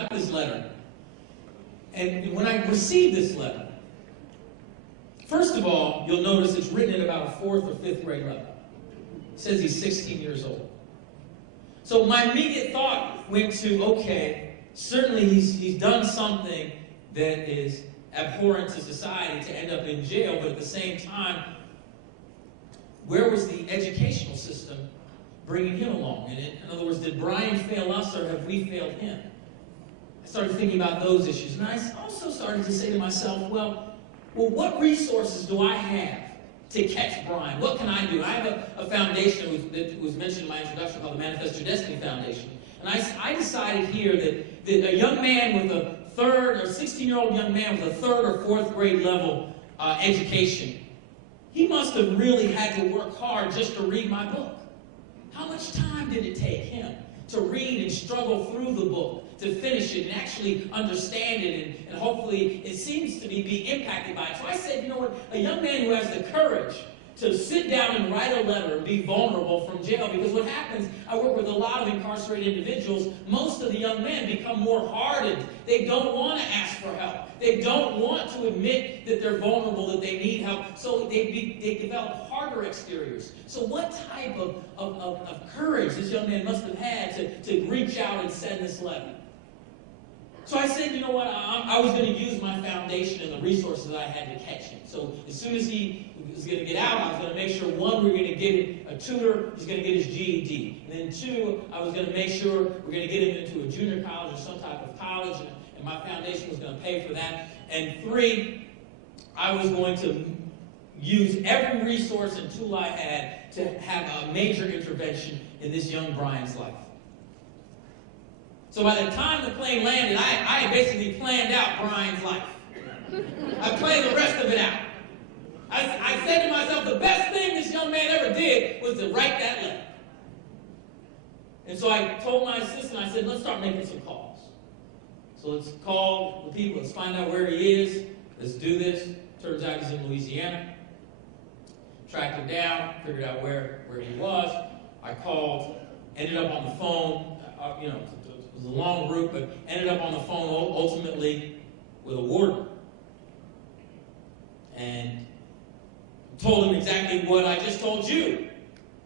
got this letter. And when I received this letter, first of all, you'll notice it's written at about a 4th or 5th grade level. It says he's 16 years old. So my immediate thought went to, okay, certainly he's done something that is abhorrent to society to end up in jail, but at the same time, where was the educational system bringing him along? And in other words, did Brian fail us or have we failed him? I started thinking about those issues. And I also started to say to myself, well, what resources do I have to catch Brian? What can I do? I have a foundation that was mentioned in my introduction called the Manifest Your Destiny Foundation. And I decided here that a young man with a 16-year-old young man with a 3rd or 4th grade level education, he must have really had to work hard just to read my book. How much time did it take him to read and struggle through the book, to finish it and actually understand it, and hopefully it seems to be impacted by it? So I said, you know what, a young man who has the courage to sit down and write a letter and be vulnerable from jail, because what happens, I work with a lot of incarcerated individuals, most of the young men become more hardened. They don't want to ask for help. They don't want to admit that they're vulnerable, that they need help, so they develop harder exteriors. So what type of courage this young man must have had to reach out and send this letter? So I said, you know what, I was going to use my foundation and the resources that I had to catch him. So as soon as he was going to get out, I was going to make sure, one, we were going to get him a tutor, he's going to get his GED. And then two, I was going to make sure we're going to get him into a junior college or some type of college, and my foundation was going to pay for that. And three, I was going to use every resource and tool I had to have a major intervention in this young Brian's life. So by the time the plane landed, I had basically planned out Brian's life. I planned the rest of it out. I said to myself, the best thing this young man ever did was to write that letter. And so I told my assistant, I said, let's start making some calls. So let's call the people, let's find out where he is, let's do this. Turns out he's in Louisiana. Tracked him down, figured out where he was. I called, ended up on the phone, it was a long route, but ended up on the phone ultimately with a warden. And told him exactly what I just told you,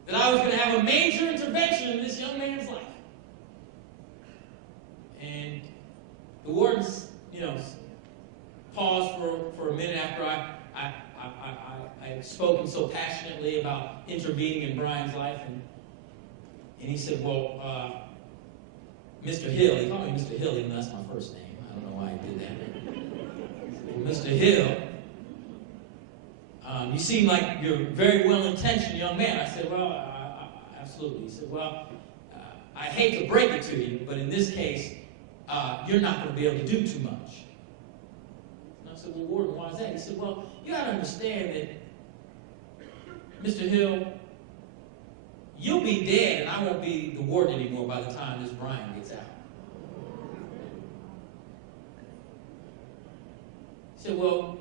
that I was going to have a major intervention in this young man's life. And the wardens, paused for a minute after I had spoken so passionately about intervening in Brian's life, and he said, well, Mr. Hill, he called me Mr. Hill, even though that's my first name. I don't know why he did that. Mr. Hill, you seem like you're a very well-intentioned young man. I said, well, absolutely. He said, well, I hate to break it to you, but in this case, you're not going to be able to do too much. And I said, well, Warden, why is that? He said, well, you got to understand that, Mr. Hill, you'll be dead, and I won't be the warden anymore by the time this Brian gets out. He said, well,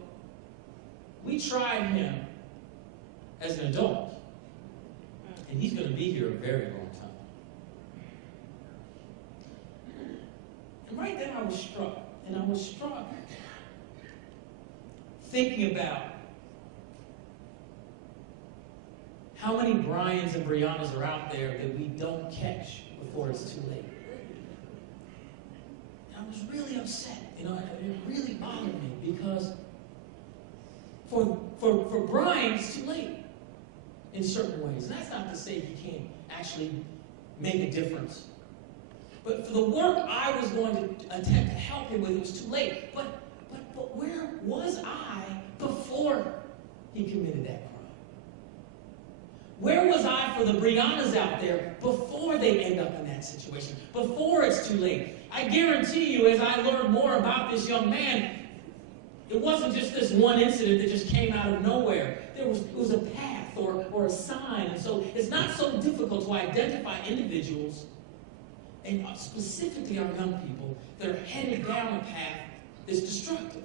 we tried him as an adult, and he's going to be here a very long time. And right then I was struck, thinking about how many Brians and Briannas are out there that we don't catch before it's too late. And I was really upset. It really bothered me because for Brian, it's too late in certain ways. And that's not to say he can't actually make a difference. But for the work I was going to attempt to help him with, it was too late. But where was I before he committed that crime? Where was I for the Briannas out there before they end up in that situation, before it's too late? I guarantee you, as I learned more about this young man, it wasn't just this one incident that just came out of nowhere. It was a path or a sign. And so it's not so difficult to identify individuals, and specifically our young people, that are headed down a path that's destructive.